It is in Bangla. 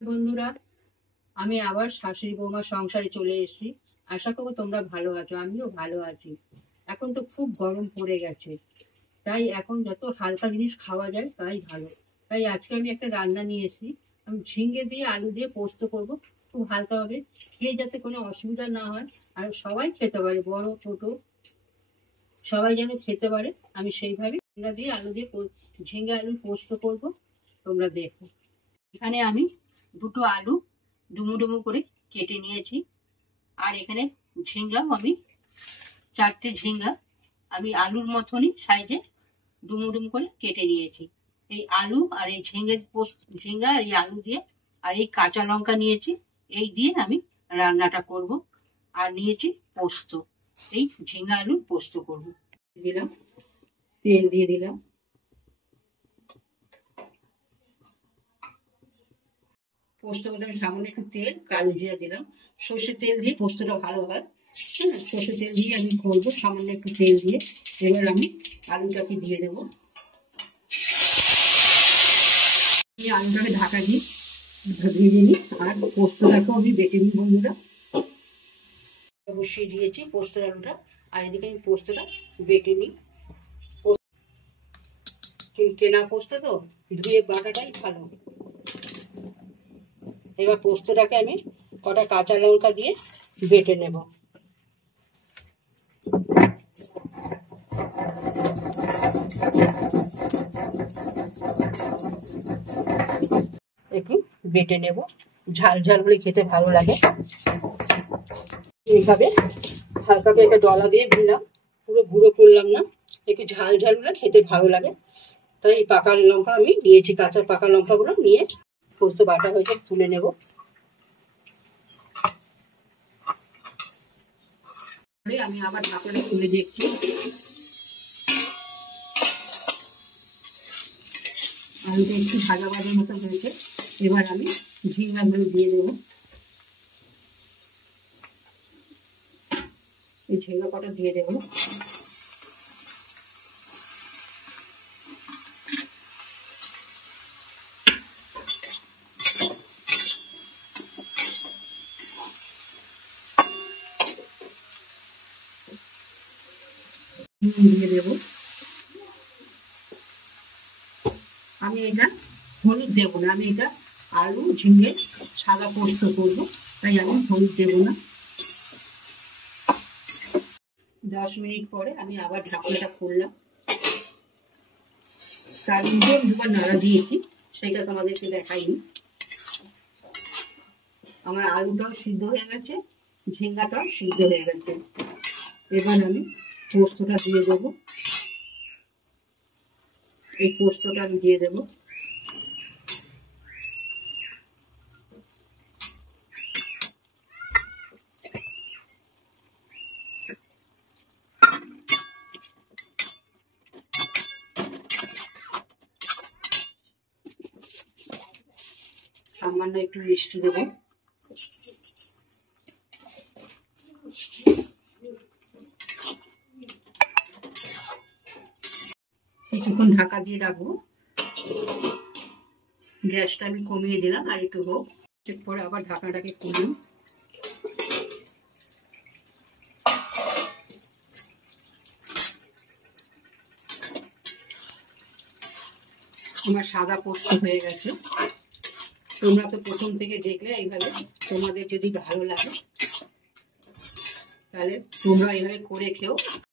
বন্ধুরা, আমি আবার শাশুড়ি বৌমার সংসারে চলে এসেছি। আশা করবো তোমরা ভালো আছো, আমিও ভালো আছি। এখন তো খুব গরম পড়ে গেছে, তাই এখন যত হালকা জিনিস খাওয়া যায় তাই ভালো। তাই আজকে আমি একটা রান্না নিয়ে এসেছি। আমি ঝিঙ্গে দিয়ে আলু দিয়ে পোস্ত করবো, খুব হালকা হবে, খেয়ে যাতে কোনো অসুবিধা না হয় আর সবাই খেতে পারে, বড় ছোট সবাই যেন খেতে পারে। আমি সেইভাবে ঝিঙ্গা দিয়ে আলু দিয়ে ঝিঙ্গে আলু পোস্ত করবো, তোমরা দেখো। এখানে আমি দুটো আলু ডুমো ডুমো করে কেটে নিয়েছি, আর এখানে ঝিঙ্গাও আমি 4টে ঝিঙ্গা আমি আলুর মতনই সাইজে ডুমো ডুমো করে কেটে নিয়েছি। এই আলু আর এই ঝিঙ্গা আর এই আলু দিয়ে আর এই কাঁচা লঙ্কা নিয়েছি, এই দিয়ে আমি রান্নাটা করব। আর নিয়েছি পোস্ত, এই ঝিঙ্গা আলুর পোস্ত করব। দিলাম তেল, দিয়ে দিলাম পোস্ত করতে আমি সামান্য একটু তেল, কালো জিরা দিলাম। সর্ষের তেল দিয়ে পোস্তটা ভালো হয়। হ্যাঁ, সর্ষের তেল দিয়ে আমি করবো, সামান্য একটু তেল দিয়ে। এবার আমি আলুটাকে দিয়ে দেবো। আলুটাকে ঢাকা দিয়ে ভেজে নিই, আর পোস্তটাকেও আমি বেটে নিই বন্ধুরা। বসিয়ে দিয়েছি পোস্তের আলুটা, আর এদিকে আমি পোস্তটা বেটে নিই। কেনা পোস্ত তো ধুয়ে বাটাটাই ভালো। এবার পোস্তটাকে আমি কটা কাঁচা লঙ্কা দিয়ে বেটে নেব। একটু বেটে নেব, ঝাল ঝাল হলে খেতে ভালো লাগে। এইভাবে হালকা করে একটা ডলা দিয়ে দিলাম, পুরো গুঁড়ো করলাম না, একটু ঝাল ঝাল হলে খেতে ভালো লাগে। তাই এই পাকা লঙ্কা আমি নিয়েছি, কাঁচা পাকা লঙ্কাগুলো নিয়ে পোস্ত বাটা হয়েছে তুলে নেব। আমি আবার ঢাকনাটা তুলে দেখছি, আলুটা একটু ভাজা ভাজার মতো হয়েছে। এবার আমি ঝিঙ্গাগুলো দিয়ে দেবো। এই ঝিঙ্গা কটা দিয়ে দেবো। দিয়ে দেবো। আমি এটা হলুদ দেবো না, আমি এটা আলু ঝিঙ্গে সাদা পোস্ত করবো, তাই আমি হলুদ দেবো না। 10 মিনিট পরে আমি আবার ঢাকনাটা খুললাম, তার মধ্যে দুবার নাড়া দিয়েছি, সেটা তোমাদেরকে দেখাইনি। আমার আলুটাও সিদ্ধ হয়ে গেছে, ঝিঙ্গাটাও সিদ্ধ হয়ে গেছে। এবার আমি পোস্তটা দিয়ে দেবো। এই পোস্তটা আমি দিয়ে দেবো। সামান্য একটু মিষ্টি দেবো। কিছুক্ষণ ঢাকা দিয়ে রাখবো। গ্যাসটা আমি কমিয়ে দিলাম, আর একটু হোক। পরে আবার ঢাকনাটাকে খুললাম। আমার সাদা পোস্ত হয়ে গেছে। তোমরা তো প্রথম থেকে দেখলে এইভাবে। তোমাদের যদি ভালো লাগে তাহলে তোমরা এইভাবে করে খেও।